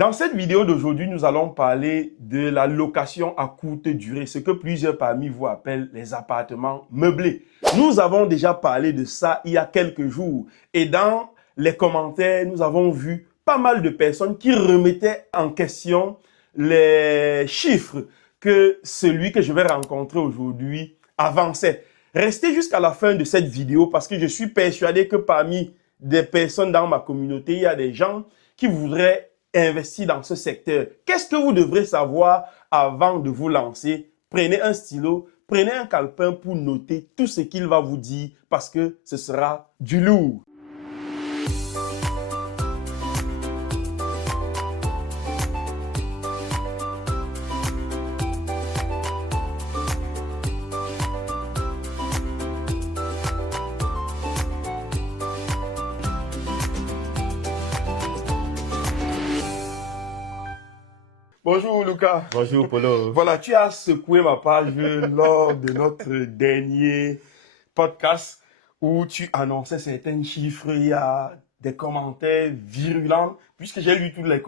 Dans cette vidéo d'aujourd'hui, nous allons parler de la location à courte durée, ce que plusieurs parmi vous appellent les appartements meublés. Nous avons déjà parlé de ça il y a quelques jours et dans les commentaires, nous avons vu pas mal de personnes qui remettaient en question les chiffres que celui que je vais rencontrer aujourd'hui avançait. Restez jusqu'à la fin de cette vidéo parce que je suis persuadé que parmi des personnes dans ma communauté, il y a des gens qui voudraient investir dans ce secteur. Qu'est-ce que vous devrez savoir avant de vous lancer? Prenez un stylo, prenez un calepin pour noter tout ce qu'il va vous dire parce que ce sera du lourd. Bonjour Lucas. Bonjour Polo. Voilà, tu as secoué ma page lors de notre dernier podcast où tu annonçais certains chiffres. Il y a des commentaires virulents puisque j'ai lu tous les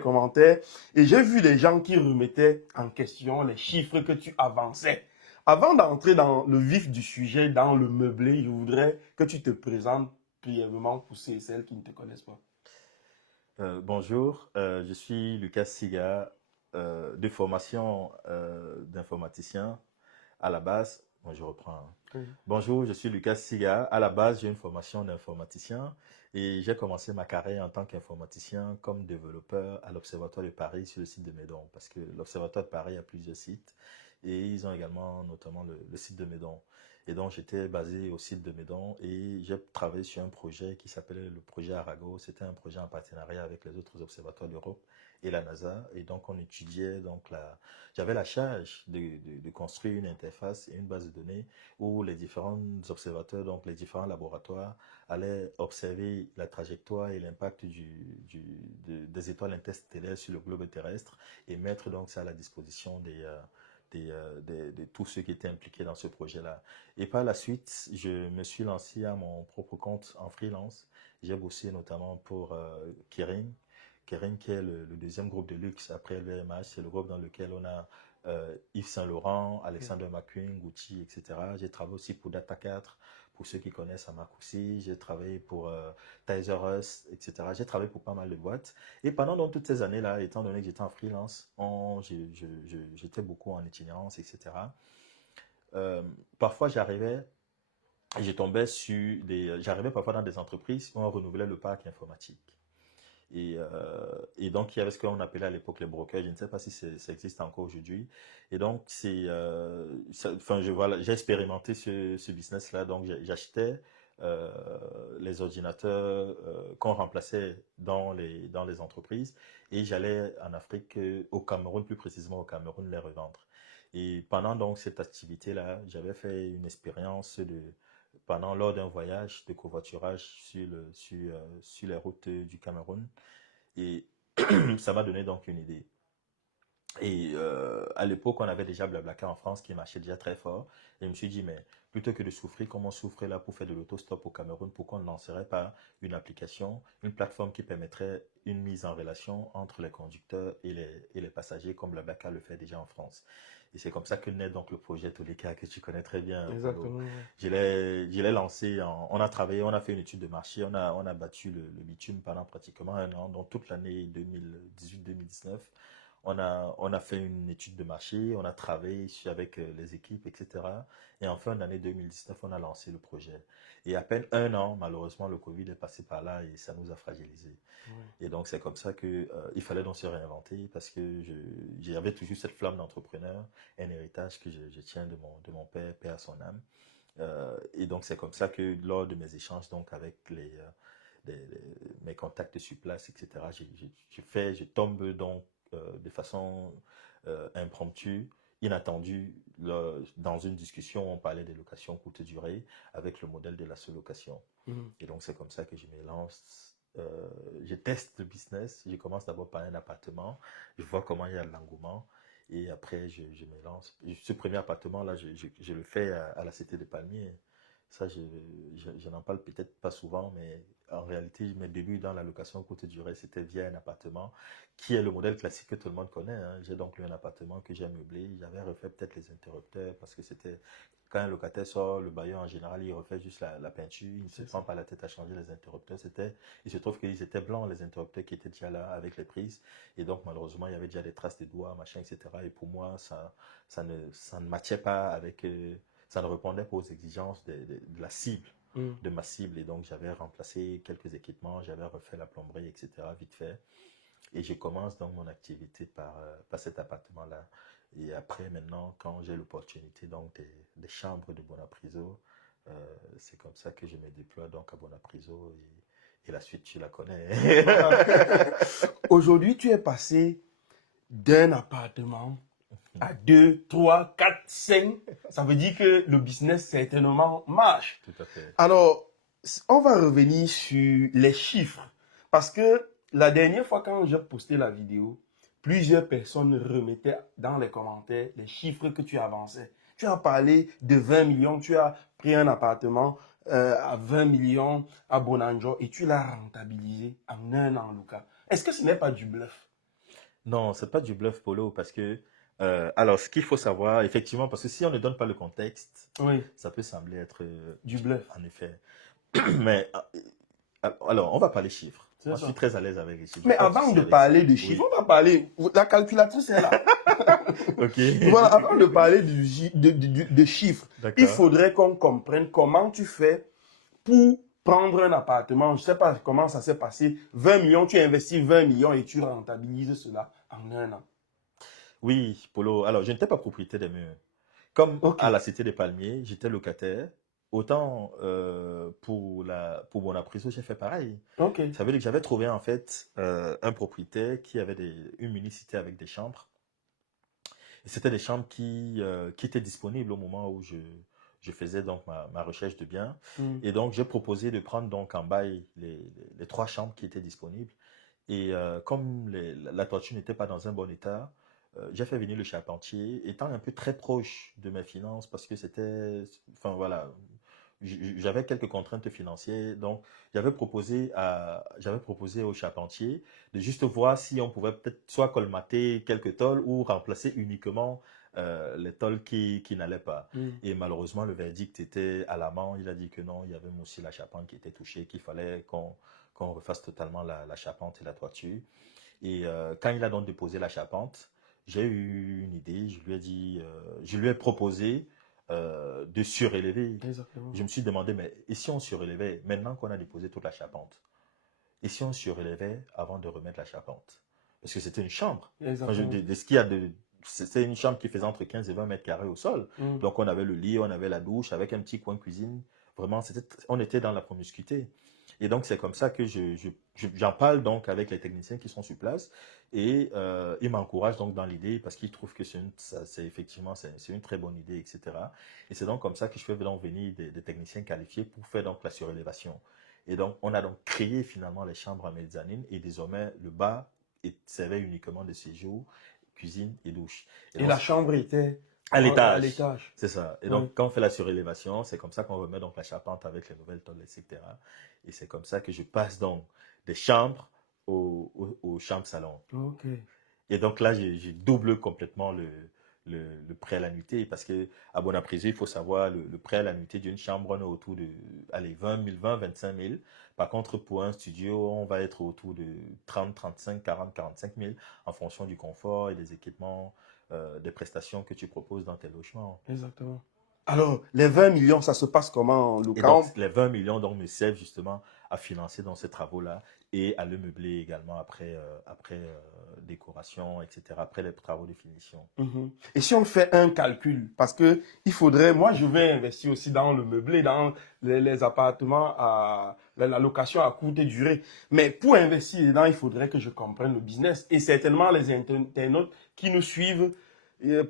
commentaires et j'ai vu des gens qui remettaient en question les chiffres que tu avançais. Avant d'entrer dans le vif du sujet, dans le meublé, je voudrais que tu te présentes brièvement pour ceux et celles qui ne te connaissent pas. Bonjour, je suis Lucas Siga, de formation d'informaticien à la base. Bon, je reprends. Bonjour, je suis Lucas Siga. À la base, j'ai une formation d'informaticien et j'ai commencé ma carrière en tant qu'informaticien comme développeur à l'Observatoire de Paris sur le site de Médon parce que l'Observatoire de Paris a plusieurs sites et ils ont également notamment le site de Médon. Et donc, j'étais basé au site de Médon et j'ai travaillé sur un projet qui s'appelait le projet Arago. C'était un projet en partenariat avec les autres observatoires d'Europe et la NASA. Et donc, on étudiait, j'avais la charge de construire une interface et une base de données où les différents observateurs, donc les différents laboratoires, allaient observer la trajectoire et l'impact des étoiles interstellaires sur le globe terrestre et mettre donc ça à la disposition de tous ceux qui étaient impliqués dans ce projet-là. Et par la suite, je me suis lancé à mon propre compte en freelance. J'ai bossé notamment pour Kering. Kering qui est le deuxième groupe de luxe après LVMH. C'est le groupe dans lequel on a Yves Saint Laurent, Alexander McQueen, Gucci, etc. J'ai travaillé aussi pour Data 4, pour ceux qui connaissent à Marcoussis. J'ai travaillé pour Tizer Us, etc. J'ai travaillé pour pas mal de boîtes. Et pendant donc, toutes ces années-là, étant donné que j'étais en freelance, j'étais beaucoup en itinérance, etc. Parfois, j'arrivais parfois dans des entreprises où on renouvelait le parc informatique. Et donc, il y avait ce qu'on appelait à l'époque les brokers. Je ne sais pas si ça existe encore aujourd'hui. Et donc, j'ai expérimenté ce business-là. Donc, j'achetais les ordinateurs qu'on remplaçait dans les entreprises et j'allais en Afrique, au Cameroun, plus précisément au Cameroun, les revendre. Et pendant donc cette activité-là, j'avais fait une expérience lors d'un voyage de covoiturage sur les routes du Cameroun. Et ça m'a donné donc une idée. Et à l'époque, on avait déjà Blablacar en France qui marchait déjà très fort. Et je me suis dit, mais plutôt que de souffrir comme on souffrait là pour faire de l'autostop au Cameroun, pourquoi on ne lancerait pas une application, une plateforme qui permettrait une mise en relation entre les conducteurs et les passagers comme Blablacar le fait déjà en France. Et c'est comme ça que naît donc le projet Toleka que tu connais très bien, Polo. Exactement. Je l'ai lancé, on a travaillé, on a fait une étude de marché, on a battu le bitume pendant pratiquement un an, donc toute l'année 2018-2019. On a fait une étude de marché, on a travaillé avec les équipes, etc. Et en fin d'année 2019, on a lancé le projet. Et à peine un an, malheureusement, le Covid est passé par là et ça nous a fragilisés. Ouais. Et donc, c'est comme ça il fallait donc se réinventer parce que j'avais toujours cette flamme d'entrepreneur, un héritage que je tiens de mon père, paix à son âme. Et donc, c'est comme ça que lors de mes échanges donc avec mes contacts sur place, etc., je tombe donc de façon impromptue, inattendue, dans une discussion, on parlait des locations courte durée avec le modèle de la sous-location. Et donc, c'est comme ça que je me lance. Je teste le business. Je commence d'abord par un appartement. Je vois comment il y a de l'engouement. Et après, je me lance. Ce premier appartement-là, je le fais à la Cité des Palmiers. Ça, je n'en parle peut-être pas souvent, mais en réalité, mes débuts dans la location courte durée, c'était via un appartement qui est le modèle classique que tout le monde connaît, hein. J'ai donc eu un appartement que j'ai meublé. J'avais refait peut-être les interrupteurs parce que c'était quand un locataire sort, le bailleur en général, il refait juste la peinture. Il ne se C'est prend ça. pas la tête à changer les interrupteurs. Il se trouve qu'ils étaient blancs, les interrupteurs qui étaient déjà là avec les prises. Et donc, malheureusement, il y avait déjà des traces de doigts, machin, etc. Et pour moi, ça ne matchait pas avec. Ça ne répondait pas aux exigences de la cible, Mm. de ma cible. Et donc, j'avais remplacé quelques équipements, j'avais refait la plomberie, etc., vite fait. Et je commence donc mon activité par cet appartement-là. Et après, maintenant, quand j'ai l'opportunité donc des chambres de Bonapriso, c'est comme ça que je me déploie donc à Bonapriso et la suite, tu la connais. Voilà. Aujourd'hui, tu es passé d'un appartement à 2, 3, 4, 5. Ça veut dire que le business certainement marche. Tout à fait. Alors, on va revenir sur les chiffres. Parce que la dernière fois, quand j'ai posté la vidéo, plusieurs personnes remettaient dans les commentaires les chiffres que tu avançais. Tu as parlé de 20 millions, tu as pris un appartement à 20 millions à Bonanjo et tu l'as rentabilisé en un an, Lucas. Est-ce que ce n'est pas du bluff? Non, c'est pas du bluff, Polo, parce que, alors, ce qu'il faut savoir, effectivement, parce que si on ne donne pas le contexte, Oui, ça peut sembler être, du bluff. en effet. Mais, alors, on va parler chiffres. C'est Moi, je suis ça. très à l'aise avec les chiffres. Je Mais sais pas si avant c'est de avec ça. parler de chiffres, Oui. on va parler. La calculatrice est là. Ok. Voilà, avant de parler de chiffres, il D'accord. faudrait qu'on comprenne comment tu fais pour prendre un appartement. Je ne sais pas comment ça s'est passé. 20 millions, tu investis 20 millions et tu rentabilises cela en un an. Oui, Polo. Alors, je n'étais pas propriétaire des murs. Comme Ok, à la Cité des Palmiers, j'étais locataire. Autant pour mon appréciation, j'ai fait pareil. ok. Ça veut dire que j'avais trouvé en fait un propriétaire qui avait une mini-cité avec des chambres. Et c'était des chambres qui étaient disponibles au moment où je faisais donc ma recherche de biens. Hmm. Et donc, j'ai proposé de prendre donc en bail les trois chambres qui étaient disponibles. Et comme la toiture n'était pas dans un bon état, j'ai fait venir le charpentier, étant un peu très proche de mes finances parce que c'était, enfin voilà, j'avais quelques contraintes financières, donc j'avais proposé au charpentier de juste voir si on pouvait peut-être soit colmater quelques tôles ou remplacer uniquement les tôles qui n'allaient pas. Hmm. Et malheureusement, le verdict était alarmant. Il a dit que non, il y avait aussi la charpente qui était touchée, qu'il fallait qu'on refasse totalement la charpente et la toiture. Et quand il a donc déposé la charpente, j'ai eu une idée. Je lui ai proposé de surélever. Exactement. Je me suis demandé, mais et si on surélevait, maintenant qu'on a déposé toute la charpente, et si on surélevait avant de remettre la charpente? Parce que c'était une chambre. Enfin, Exactement. de ce qu'il y a c'était une chambre qui faisait entre 15 et 20 mètres carrés au sol. Hmm. Donc on avait le lit, on avait la douche avec un petit coin cuisine. Vraiment, on était dans la promiscuité. Et donc c'est comme ça que j'en parle donc avec les techniciens qui sont sur place et ils m'encouragent donc dans l'idée parce qu'ils trouvent que c'est effectivement c'est une très bonne idée, etc. Et c'est donc comme ça que je fais donc venir des techniciens qualifiés pour faire donc la surélévation. Et donc on a donc créé finalement les chambres à mezzanine et désormais le bas servait uniquement de séjour, cuisine et douche. Et Et donc la chambre était à à l'étage. l'étage. C'est ça. Et Oui. donc, quand on fait la surélévation, c'est comme ça qu'on remet donc la charpente avec les nouvelles tôles, etc. Et c'est comme ça que je passe donc des chambres aux chambres salon. Ok. Et donc là, j'ai double complètement le prêt à la nuitée parce que à Bonapriso, il faut savoir, le prêt à la nuitée d'une chambre, on est autour de, allez, 20 000, 20, 25 000. Par contre, pour un studio, on va être autour de 30, 35, 40, 45 000 en fonction du confort et des équipements, des prestations que tu proposes dans tes logements. Exactement. Alors, les 20 millions, ça se passe comment, Et Lucas? donc, les 20 millions donc, me servent justement à financer dans ces travaux-là et à le meubler également après décoration, etc., après les travaux de finition. Mhm. Et si on fait un calcul, parce que il faudrait, moi je vais investir aussi dans le meublé, dans les appartements à la location à courte durée. Mais pour investir dedans, il faudrait que je comprenne le business. Et certainement les internautes qui nous suivent,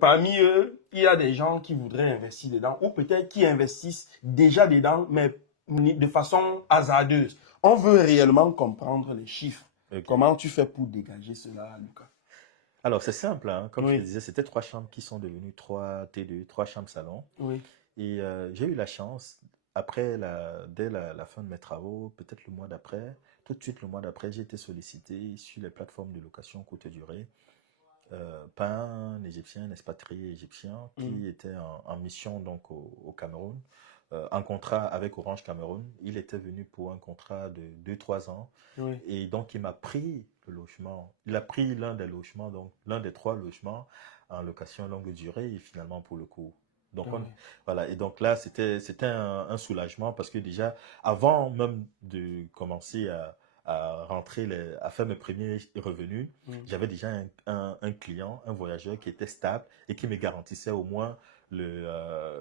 parmi eux, il y a des gens qui voudraient investir dedans ou peut-être qui investissent déjà dedans, mais de façon hasardeuse. On veut réellement comprendre les chiffres. Ok. Comment tu fais pour dégager cela, Lucas? Alors, c'est simple, hein. Comme je te Oui, disais, c'était trois chambres qui sont devenues trois T2, trois chambres salon. oui. Et j'ai eu la chance, dès la fin de mes travaux, peut-être le mois d'après, tout de suite le mois d'après, j'ai été sollicité sur les plateformes de location courte durée par un Égyptien, un expatrié égyptien qui était en mission donc au Cameroun, en contrat avec Orange Cameroun. Il était venu pour un contrat de 2-3 ans. Oui. Et donc, il m'a pris le logement. Il a pris l'un des logements, donc l'un des 3 logements en location longue durée, et finalement pour le coup. Donc, Ah oui. voilà. Et donc là, c'était un soulagement parce que déjà, avant même de commencer à rentrer, à faire mes premiers revenus, j'avais déjà un client, un voyageur qui était stable et qui me garantissait au moins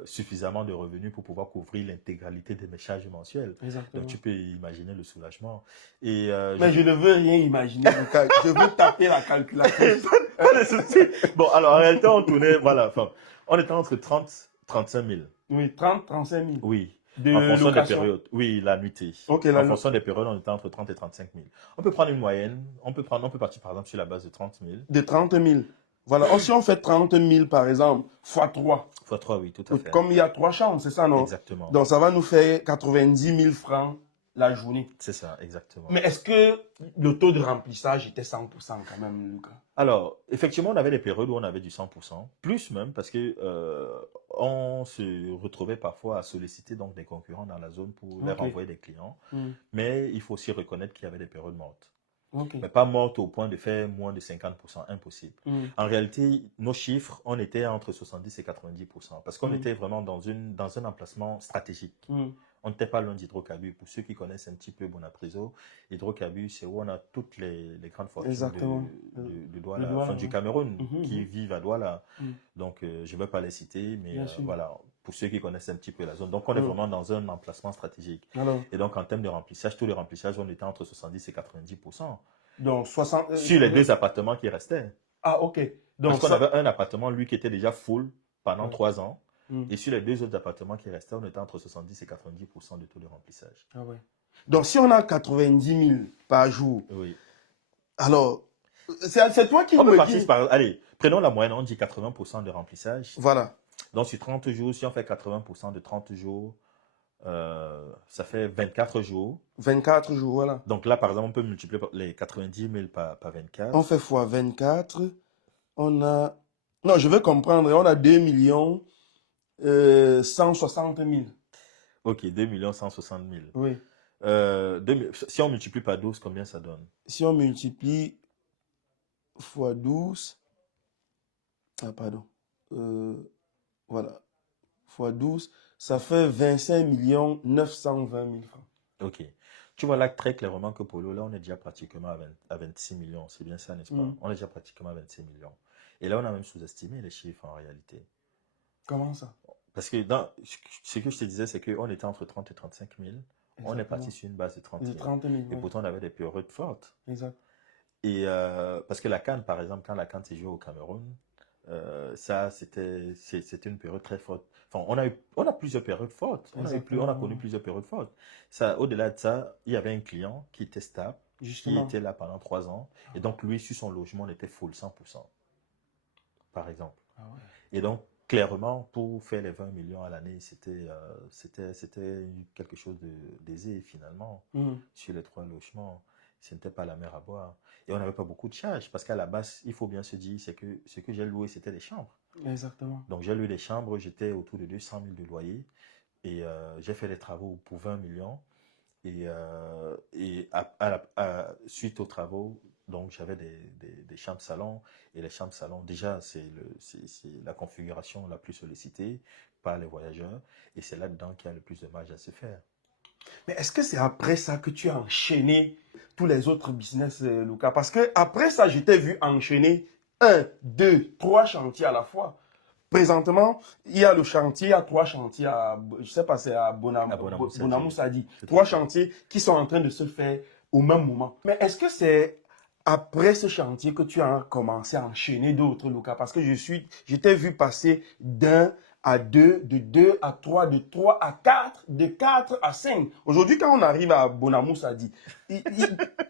suffisamment de revenus pour pouvoir couvrir l'intégralité de mes charges mensuelles. Exactement. Donc, tu peux imaginer le soulagement. Mais je ne veux rien imaginer, Lucas. Je veux taper la calculatrice. Pas de souci. Bon, alors en réalité, on tournait, voilà, enfin, on était entre 30 35 000. Oui, 30-35 000. Oui. De En fonction des location. périodes. Oui, la nuitée. Ok, En fonction des périodes, on était entre 30 et 35 000. On peut prendre une moyenne. On peut partir par exemple sur la base de 30 000. De 30 000. Voilà. Si on fait 30 000 par exemple, fois 3. Fois 3, oui, tout à fait. Comme il y a 3 chambres, c'est ça, non? Exactement. Donc ça va nous faire 90 000 francs la journée. C'est ça, exactement. Mais est-ce que le taux de remplissage était 100% quand même, Lucas? Alors, effectivement, on avait des périodes où on avait du 100%, plus même parce que on se retrouvait parfois à solliciter donc des concurrents dans la zone pour leur envoyer des clients. Mais il faut aussi reconnaître qu'il y avait des périodes mortes. Mais pas mortes au point de faire moins de 50%, impossible. En réalité, nos chiffres, on était entre 70 et 90% parce qu'on était vraiment dans un emplacement stratégique. On n'était pas loin d'Hydrocarbures. Pour ceux qui connaissent un petit peu Bonapriso, Hydrocarbures, c'est où on a toutes les grandes fortunes de Douala, enfin, du Cameroun qui vivent à Douala. Donc, je ne vais pas les citer, mais voilà, pour ceux qui connaissent un petit peu la zone. Donc, on est vraiment dans un emplacement stratégique. Et donc, en termes de remplissage, taux de remplissage, on était entre 70 et 90%. Donc, 60... Sur les 2 appartements qui restaient. Ah, ok. Donc, parce qu'on avait un appartement, lui, qui était déjà full pendant 3 ans. Et sur les 2 autres appartements qui restaient, on était entre 70 et 90% de taux de remplissage. Ah ouais. Donc, si on a 90 000 par jour, oui. Alors, c'est toi qui on me peut partir dis... Allez, prenons la moyenne, on dit 80% de remplissage. Voilà. Donc, sur 30 jours, si on fait 80% de 30 jours, ça fait 24 jours. 24 jours, voilà. Donc là, par exemple, on peut multiplier les 90 000 par 24. On fait fois 24. On a... Non, je veux comprendre. On a 2 160 000. Ok, 2 160 000. Oui. Si on multiplie par 12, combien ça donne? Si on multiplie fois 12... Ah, pardon. Voilà. Fois 12, ça fait 25 920 000 francs. Ok. Tu vois là très clairement que pour là, on est déjà pratiquement à 26 millions. C'est bien ça, n'est-ce pas? On est déjà pratiquement à 26 millions. Et là, on a même sous-estimé les chiffres en réalité. Comment ça? Parce que ce que je te disais, c'est qu'on était entre 30 et 35 000. On est parti sur une base de 30 000. 30 000 et pourtant, on avait des périodes fortes. Exact. Et parce que la CAN, par exemple, quand la CAN s'est jouée au Cameroun, ça, c'était une période très forte. Enfin, on a plusieurs périodes fortes. On a connu plusieurs périodes fortes. Au-delà de ça, il y avait un client qui était stable, qui était là pendant 3 ans. Et donc, lui, sur son logement, on était full 100%. Par exemple. Ah ouais. Et donc, clairement, pour faire les 20 millions à l'année, c'était quelque chose d'aisé finalement sur les 3 logements. Ce n'était pas la mer à boire. Et on n'avait pas beaucoup de charges parce qu'à la base, il faut bien se dire, c'est que ce que j'ai loué, c'était des chambres. Exactement. Donc, j'ai loué des chambres, j'étais autour de 200 000 de loyer et j'ai fait des travaux pour 20 millions. Et suite aux travaux, donc j'avais des chambres salons. Et les chambres salons, déjà, c'est la configuration la plus sollicitée par les voyageurs. Et c'est là-dedans qu'il y a le plus de marge à se faire. Mais est-ce que c'est après ça que tu as enchaîné tous les autres business, Lucas? Parce que après ça, je t'ai vu enchaîner 1, 2, 3 chantiers à la fois. Présentement, il y a le chantier, il y a 3 chantiers je sais pas, c'est à Bonamoussadi. 3 chantiers qui sont en train de se faire au même moment. Mais est-ce que c'est après ce chantier que tu as commencé à enchaîner d'autres, Lucas? Parce que je t'ai vu passer d'1 à 2, de 2 à 3, de 3 à 4, de 4 à 5. Aujourd'hui, quand on arrive à Bonamoussadi,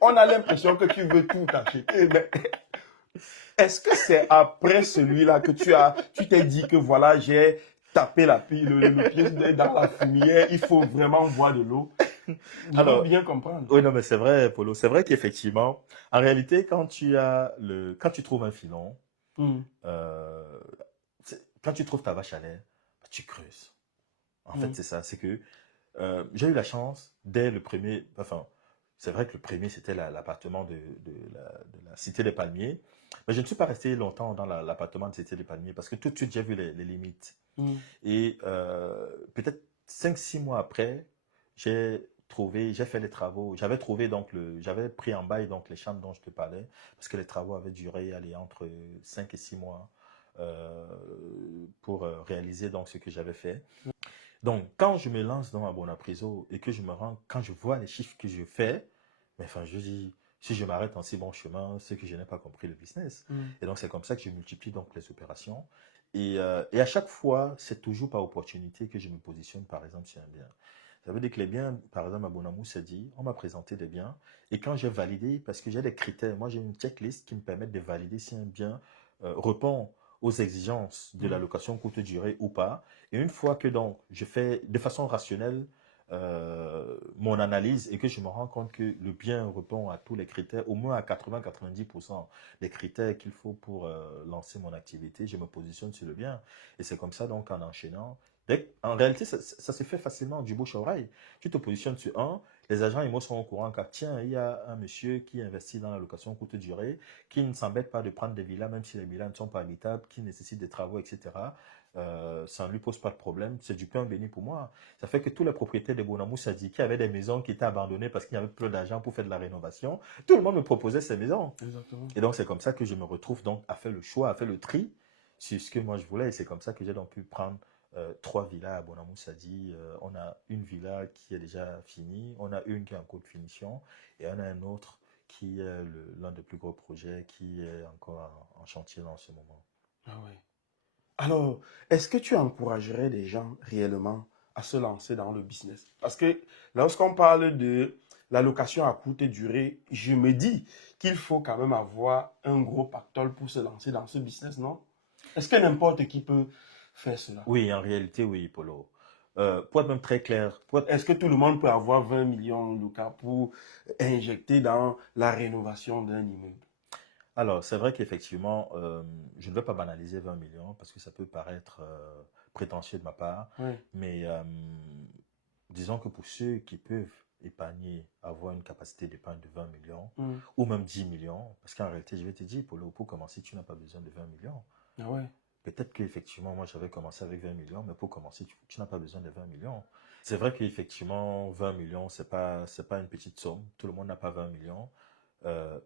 on a l'impression que tu veux tout acheter. Mais est-ce que c'est après celui-là que tu t'es dit que voilà, j'ai taper le pied dans la fumière, il faut vraiment voir de l'eau. Je veux Alors, bien comprendre. oui, non, mais c'est vrai, Polo. C'est vrai qu'effectivement, en réalité, quand tu trouves un filon, Mm, euh, quand tu trouves ta vache à lait, tu creuses. En fait, mm, c'est ça. C'est que j'ai eu la chance, dès le premier, enfin, c'est vrai que le premier, c'était l'appartement de la Cité des Palmiers. Mais je ne suis pas resté longtemps dans l'appartement de Cité des Palmiers parce que tout de suite, j'ai vu les limites. mm, Et peut-être 5 6 mois après, j'ai fait les travaux. J'avais trouvé donc j'avais pris en bail donc les chambres dont je te parlais parce que les travaux avaient duré allez, entre 5 et 6 mois euh, pour réaliser donc ce que j'avais fait. Donc, quand je me lance dans ma bonne Apriso et que quand je vois les chiffres que je fais, mais enfin, je dis, si je m'arrête en si bon chemin, c'est que je n'ai pas compris le business. mm. Et donc, c'est comme ça que je multiplie donc les opérations. Et à chaque fois, c'est toujours par opportunité que je me positionne, par exemple, sur un bien. Ça veut dire que les biens, par exemple, à Bonamou, c'est dit, on m'a présenté des biens. Et quand j'ai validé, parce que j'ai des critères, moi j'ai une checklist qui me permet de valider si un bien répond aux exigences de la Mm. location courte durée ou pas. Et une fois que donc je fais de façon rationnelle mon analyse et que je me rends compte que le bien répond à tous les critères, au moins à 80-90% des critères qu'il faut pour lancer mon activité, je me positionne sur le bien. Et c'est comme ça donc en enchaînant. En réalité, ça se fait facilement du bouche à oreille. Tu te positionnes sur un, les agents IMO sont au courant car tiens, il y a un monsieur qui investit dans la location courte durée, qui ne s'embête pas de prendre des villas, même si les villas ne sont pas habitables, qui nécessitent des travaux, etc. Ça ne lui pose pas de problème. C'est du pain béni pour moi. Ça fait que tous les propriétaires de Bonamou Sadi qui avaient des maisons qui étaient abandonnées parce qu'il n'y avait plus d'argent pour faire de la rénovation, tout le monde me proposait ces maisons. Exactement. Et donc, c'est comme ça que je me retrouve donc à faire le choix, à faire le tri sur ce que moi je voulais. Et c'est comme ça que j'ai donc pu prendre 3 villas à Bonamou Sadi. On a une villa qui est déjà finie, on a une qui est en cours de finition et on a un autre qui est l'un des plus gros projets qui est encore en chantier en ce moment. Ah ouais. Alors, est-ce que tu encouragerais des gens réellement à se lancer dans le business? Parce que lorsqu'on parle de la location à courte durée, je me dis qu'il faut quand même avoir un gros pactole pour se lancer dans ce business, non? Est-ce que n'importe qui peut faire cela? Oui, en réalité, oui, Polo. Pour être même très clair, Est-ce que tout le monde peut avoir 20 millions, Lucas, pour injecter dans la rénovation d'un immeuble? alors c'est vrai qu'effectivement, je ne vais pas banaliser 20 millions parce que ça peut paraître prétentieux de ma part, Oui. mais disons que pour ceux qui peuvent épargner, avoir une capacité d'épargne de 20 millions Mm. ou même 10 millions, parce qu'en réalité, je vais te dire, pour commencer, tu n'as pas besoin de 20 millions. Ah ouais. Peut-être qu'effectivement, moi, j'avais commencé avec 20 millions, mais pour commencer, tu n'as pas besoin de 20 millions. C'est vrai qu'effectivement, 20 millions, c'est pas une petite somme. Tout le monde n'a pas 20 millions.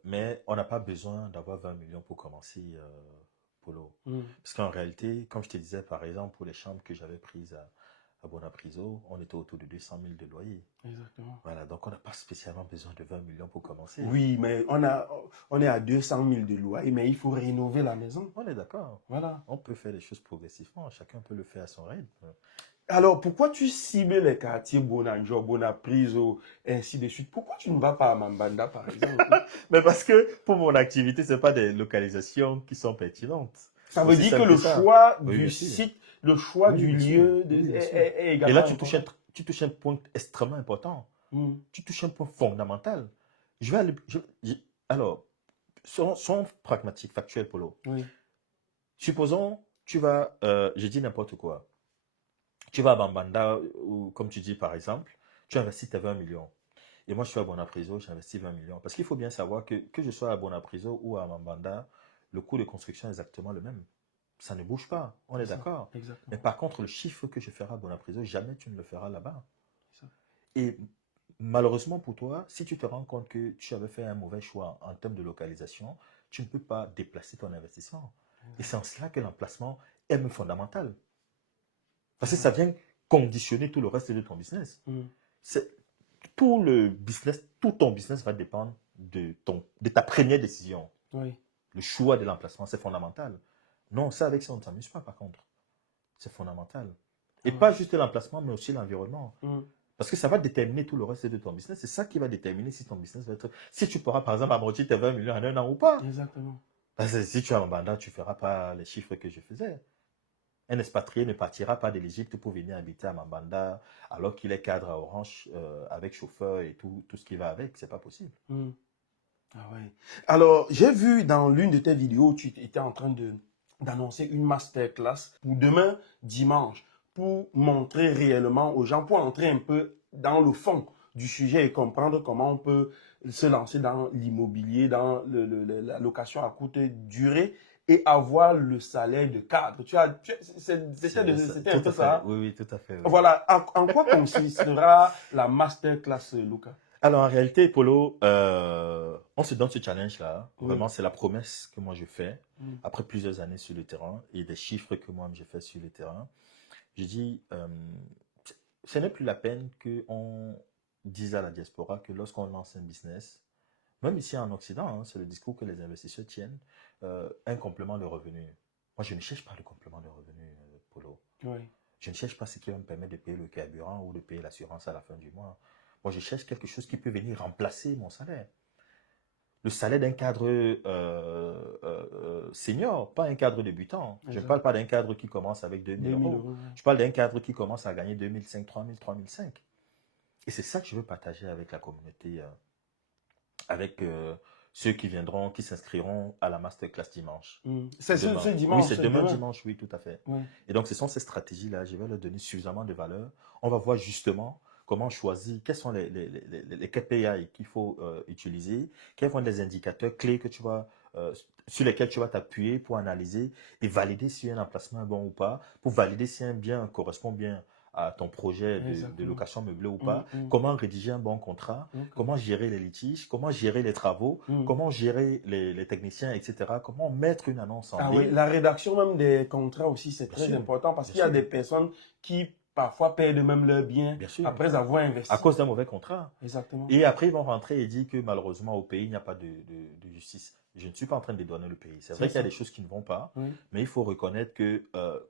Mais on n'a pas besoin d'avoir 20 millions pour commencer, Polo. Mm. Parce qu'en réalité, comme je te disais, par exemple, pour les chambres que j'avais prises à Bonapriso, on était autour de 200 000 de loyer. Exactement. Voilà, donc on n'a pas spécialement besoin de 20 millions pour commencer. Oui, mais on est à 200 000 de loyer, mais il faut rénover la maison. On est d'accord. Voilà. On peut faire les choses progressivement. Chacun peut le faire à son rythme. Alors, pourquoi tu cibles les quartiers Bonanjo, Bonapriso, ainsi de suite? Pourquoi tu ne vas pas à Mambanda, par exemple? Mais parce que pour mon activité, ce pas des localisations qui sont pertinentes. Ça veut Aussi dire que simple le que ça. choix Oui, du bien sûr. site, le choix Oui, du bien sûr. lieu Oui, bien sûr. est Et là, également important. tu touches un point extrêmement important. Mm. Tu touches un point fondamental. Je vais aller, alors, soyons pragmatiques, factuels, Polo. Oui. Supposons, je dis n'importe quoi. Tu vas à Bambanda, ou comme tu dis par exemple, tu investis tes 20 millions. Et moi, je suis à Bonapriso, j'investis 20 millions. Parce qu'il faut bien savoir que je sois à Bonapriso ou à Bambanda, le coût de construction est exactement le même. Ça ne bouge pas, on est C'est ça. d'accord. Mais Exactement. par contre, le chiffre que je ferai à Bonapriso, jamais tu ne le feras là-bas. C'est ça. Et malheureusement pour toi, si tu te rends compte que tu avais fait un mauvais choix en termes de localisation, tu ne peux pas déplacer ton investissement. Et c'est en cela que l'emplacement est même fondamental. Parce que ça vient conditionner tout le reste de ton business. Mm. C'est, tout ton business va dépendre de ta première décision. Oui. Le choix de l'emplacement, c'est fondamental. Non, ça avec ça, on ne s'amuse pas par contre. C'est fondamental. Ah Et ouais. pas juste l'emplacement, mais aussi l'environnement. Mm. Parce que ça va déterminer tout le reste de ton business. C'est ça qui va déterminer si ton business va être. Si tu pourras, par exemple, amortir tes 20 millions en un an ou pas. Exactement. Parce que si tu es en banda, tu ne feras pas les chiffres que je faisais. Un expatrié ne partira pas de l'Égypte pour venir habiter à Mambanda alors qu'il est cadre à Orange avec chauffeur et tout ce qui va avec. C'est pas possible. Ah ouais. Alors, j'ai vu dans l'une de tes vidéos, tu étais en train d'annoncer une masterclass pour demain, dimanche, pour montrer réellement aux gens, pour entrer un peu dans le fond du sujet et comprendre comment on peut se lancer dans l'immobilier, dans la location à courte durée et avoir le salaire de cadre. C'était un Tout peu à fait. ça. Oui, oui, tout à fait. Oui. Voilà. En quoi consistera la masterclass, Lucas? Alors, en réalité, Polo, on se donne ce challenge-là. Oui. Vraiment, c'est la promesse que moi je fais Mm. après plusieurs années sur le terrain et des chiffres que moi j'ai fait sur le terrain. Je dis, ce n'est plus la peine qu'on dise à la diaspora que lorsqu'on lance un business, même ici en Occident, hein, c'est le discours que les investisseurs tiennent, un complément de revenu. Moi, je ne cherche pas le complément de revenu, Polo. Oui. Je ne cherche pas ce qui va me permettre de payer le carburant ou de payer l'assurance à la fin du mois. Moi, je cherche quelque chose qui peut venir remplacer mon salaire. Le salaire d'un cadre senior, pas un cadre débutant. Je ne parle pas d'un cadre qui commence avec 2 000 euros. Ouais. Je parle d'un cadre qui commence à gagner 2 500, 3 000, 3 500. Et c'est ça que je veux partager avec la communauté, avec ceux qui viendront, qui s'inscriront à la masterclass dimanche. C'est ce dimanche. Oui, c'est demain dimanche, oui, tout à fait. Oui. Et donc, ce sont ces stratégies-là, je vais leur donner suffisamment de valeur. On va voir justement comment choisir, quels sont les KPI qu'il faut utiliser, quels vont être les indicateurs clés que sur lesquels tu vas t'appuyer pour analyser et valider si un emplacement est bon ou pas, pour valider si un bien correspond bien à ton projet de location meublée ou pas, comment rédiger un bon contrat, comment gérer les litiges, comment gérer les travaux, comment gérer les techniciens, etc. Comment mettre une annonce en ligne. Oui, la rédaction même des contrats aussi, c'est très important parce qu'il y a des personnes qui parfois perdent même leurs biens après avoir investi. À cause d'un mauvais contrat. Exactement. Et après, ils vont rentrer et dire que malheureusement, au pays, il n'y a pas de justice. Je ne suis pas en train de dédouaner le pays. C'est vrai qu'il y a des choses qui ne vont pas, mais il faut reconnaître que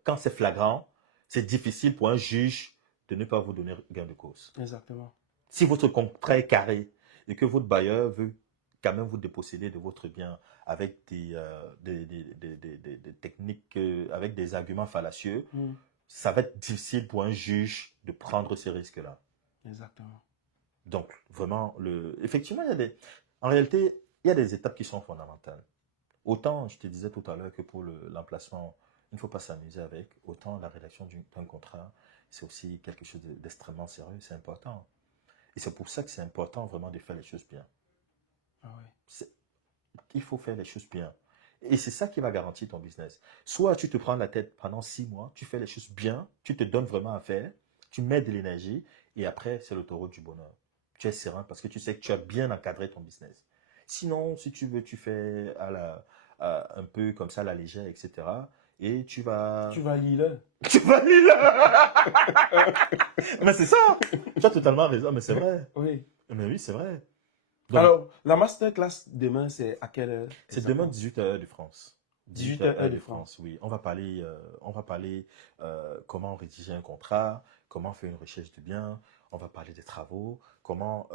quand c'est flagrant, c'est difficile pour un juge de ne pas vous donner gain de cause. Exactement. Si votre contrat est carré et que votre bailleur veut quand même vous déposséder de votre bien avec des techniques, avec des arguments fallacieux, ça va être difficile pour un juge de prendre ces risques-là. Exactement. Donc, vraiment, effectivement, en réalité, il y a des étapes qui sont fondamentales. Autant, je te disais tout à l'heure que pour l'emplacement, il ne faut pas s'amuser avec, autant la rédaction d'un contrat, c'est aussi quelque chose d'extrêmement sérieux, c'est important. Et c'est pour ça que c'est important vraiment de faire les choses bien. Ah oui. Il faut faire les choses bien. Et c'est ça qui va garantir ton business. Soit tu te prends la tête pendant 6 mois, tu fais les choses bien, tu te donnes vraiment à faire, tu mets de l'énergie, et après, c'est l'autoroute du bonheur. Tu es serein parce que tu sais que tu as bien encadré ton business. Sinon, si tu veux, tu fais un peu comme ça, à la légère, etc. Et tu vas... Tu vas lire. Tu vas lire. Mais c'est ça. Tu as totalement raison, mais c'est vrai. Oui. Mais oui, c'est vrai. Donc, alors, la masterclass demain, c'est à quelle heure? C'est demain 18h heure de France. 18h heure de France. Oui. On va parler comment rédiger un contrat, comment faire une recherche de biens, on va parler des travaux, comment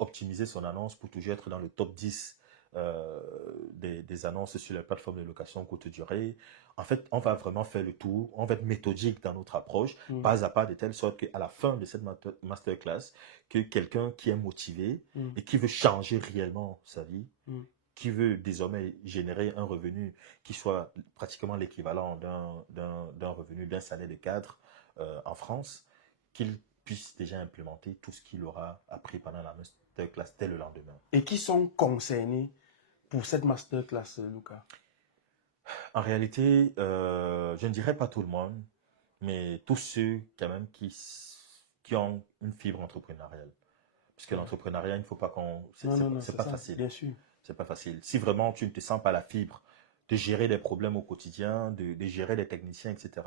optimiser son annonce pour toujours être dans le top 10 des annonces sur les plateformes de location courte durée. En fait, on va vraiment faire le tour, on va être méthodique dans notre approche, pas à pas, de telle sorte qu'à la fin de cette masterclass, que quelqu'un qui est motivé et qui veut changer réellement sa vie, qui veut désormais générer un revenu qui soit pratiquement l'équivalent d'un revenu, d'un salaire de cadre en France, qu'il puisse déjà implémenter tout ce qu'il aura appris pendant la masterclass dès le lendemain. Et qui sont concernés pour cette masterclass, Lucas? En réalité, je ne dirais pas tout le monde, mais tous ceux quand même qui ont une fibre entrepreneuriale. Parce que l'entrepreneuriat, il ne faut pas qu'on... C'est pas facile. Bien sûr. C'est pas facile. Si vraiment tu ne te sens pas la fibre de gérer des problèmes au quotidien, de gérer des techniciens, etc.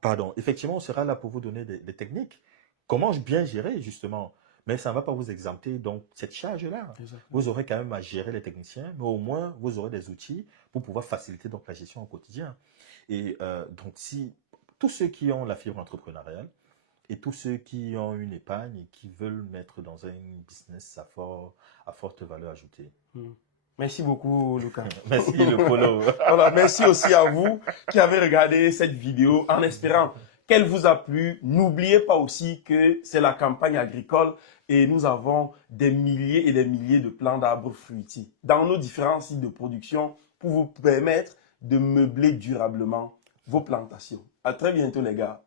Pardon, effectivement, on sera là pour vous donner des techniques. Comment bien gérer, justement. Mais ça ne va pas vous exempter donc cette charge-là. Vous aurez quand même à gérer les techniciens, mais au moins, vous aurez des outils pour pouvoir faciliter donc la gestion au quotidien. Et donc, si tous ceux qui ont la fibre entrepreneuriale et tous ceux qui ont une épargne et qui veulent mettre dans un business à forte valeur ajoutée. Merci beaucoup, Lucas. Merci le polo. Voilà, merci aussi à vous qui avez regardé cette vidéo en espérant qu'elle vous a plu. N'oubliez pas aussi que c'est la campagne agricole et nous avons des milliers et des milliers de plants d'arbres fruitiers dans nos différents sites de production pour vous permettre de meubler durablement vos plantations. À très bientôt les gars.